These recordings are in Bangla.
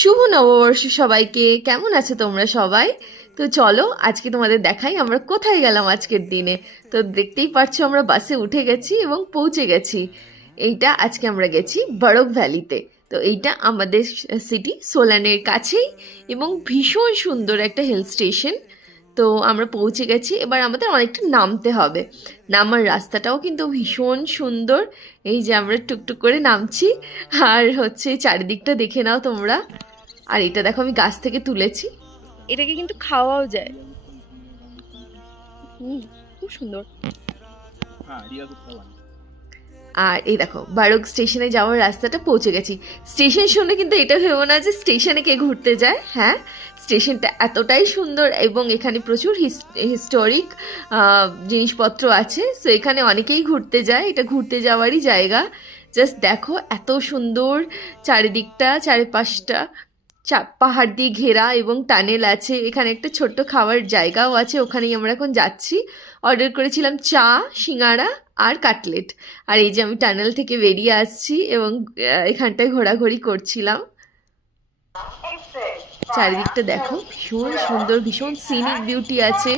শুভ নববর্ষ সবাইকে। কেমন আছো তোমরা সবাই? তো চলো আজকে তোমাদের দেখাই আমরা কোথায় গেলাম আজকের দিনে। তো দেখতেই পাচ্ছ আমরা বাসে উঠে গেছি এবং পৌঁছে গেছি। এইটা আজকে আমরা গেছি বরক ভ্যালিতে। তো এইটা আমাদের সিটি সোলানের কাছেই এবং ভীষণ সুন্দর একটা হিল স্টেশন। তো আমরা পৌঁছে গেছি, এবার আমাদের অনেকটা নামতে হবে। নামার রাস্তাটাও কিন্তু ভীষণ সুন্দর। এই যে আমরা টুকটুক করে নামছি, আর হচ্ছে চারিদিকটা দেখে নাও তোমরা। আর এটা দেখো আমি গাছ থেকে তুলেছি, এটাকে কিন্তু খাওয়াও যায়। খুব সুন্দর। আর এই দেখো বারুক স্টেশনে যাওয়ার রাস্তাটা পৌঁছে গেছি। স্টেশন শুনে কিন্তু এটা ভেবো না যে স্টেশনে কে ঘুরতে যায়। হ্যাঁ, স্টেশনটা এতটাই সুন্দর এবং এখানে প্রচুর হিস্টোরিক জিনিসপত্র আছে। সো এখানে অনেকেই ঘুরতে যায়, এটা ঘুরতে যাওয়ারই জায়গা। জাস্ট দেখো এত সুন্দর চারিদিকটা, চারিপাশটা পাহাড় দিয়ে ঘেরা এবং টানেল আছে। এখানে একটা ছোট্ট খাওয়ার জায়গাও আছে, ওখানেই আমরা এখন যাচ্ছি। অর্ডার করেছিলাম চা, সিঙ্গাড়া আর কাটলেট। আর এই যে আমি টানেল থেকে বেরিয়ে আসছি এবং এখানটায় ঘোরাঘুরি করছিলাম। চারিদিকটা দেখো ভীষণ সুন্দর, ভীষণ সিনিক বিউটি আছে।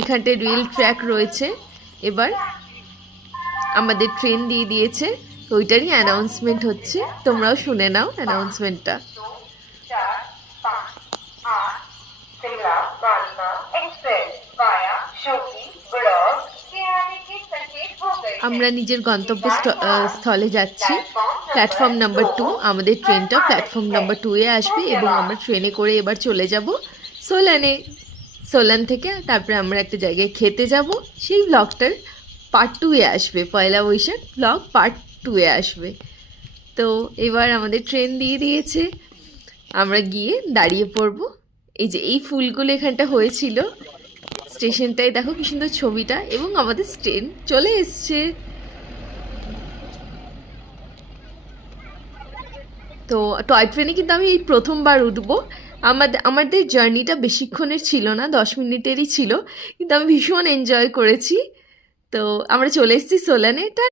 এখানটায় রেল ট্র্যাক রয়েছে। এবার আমাদের ট্রেন দিয়ে দিয়েছে, তো ওইটারই অ্যানাউন্সমেন্ট হচ্ছে, তোমরাও শুনে নাও অ্যানাউন্সমেন্টটা। আমরা নিজের গন্তব্য স্থলে যাচ্ছি, প্ল্যাটফর্ম নাম্বার 2। আমাদের ট্রেনটা প্ল্যাটফর্ম নাম্বার 2-এ আসবে এবং আমরা ট্রেনে করে এবার চলে যাব সোলানে। সোলান থেকে তারপরে আমরা একটা জায়গায় খেতে যাব। সেই ব্লগটার পার্ট 2-এ আসবে, পয়লা বৈশাখ ব্লগ পার্ট 2-এ আসবে। তো এবার আমাদের ট্রেন দিয়ে দিয়েছে, আমরা গিয়ে দাঁড়িয়ে পড়ব। এই যে এই ফুলগুলো এখানটা হয়েছিল স্টেশনটায়, দেখো কি সুন্দর ছবিটা, এবং আমাদের ট্রেন চলে এসছে। তো টয় ট্রেনে কিন্তু আমি এই প্রথমবার উঠবো। আমাদের জার্নিটা বেশিক্ষণের ছিল না, 10 মিনিটেরই ছিল, কিন্তু আমি ভীষণ এনজয় করেছি। তো আমরা চলে এসেছি সোলানে।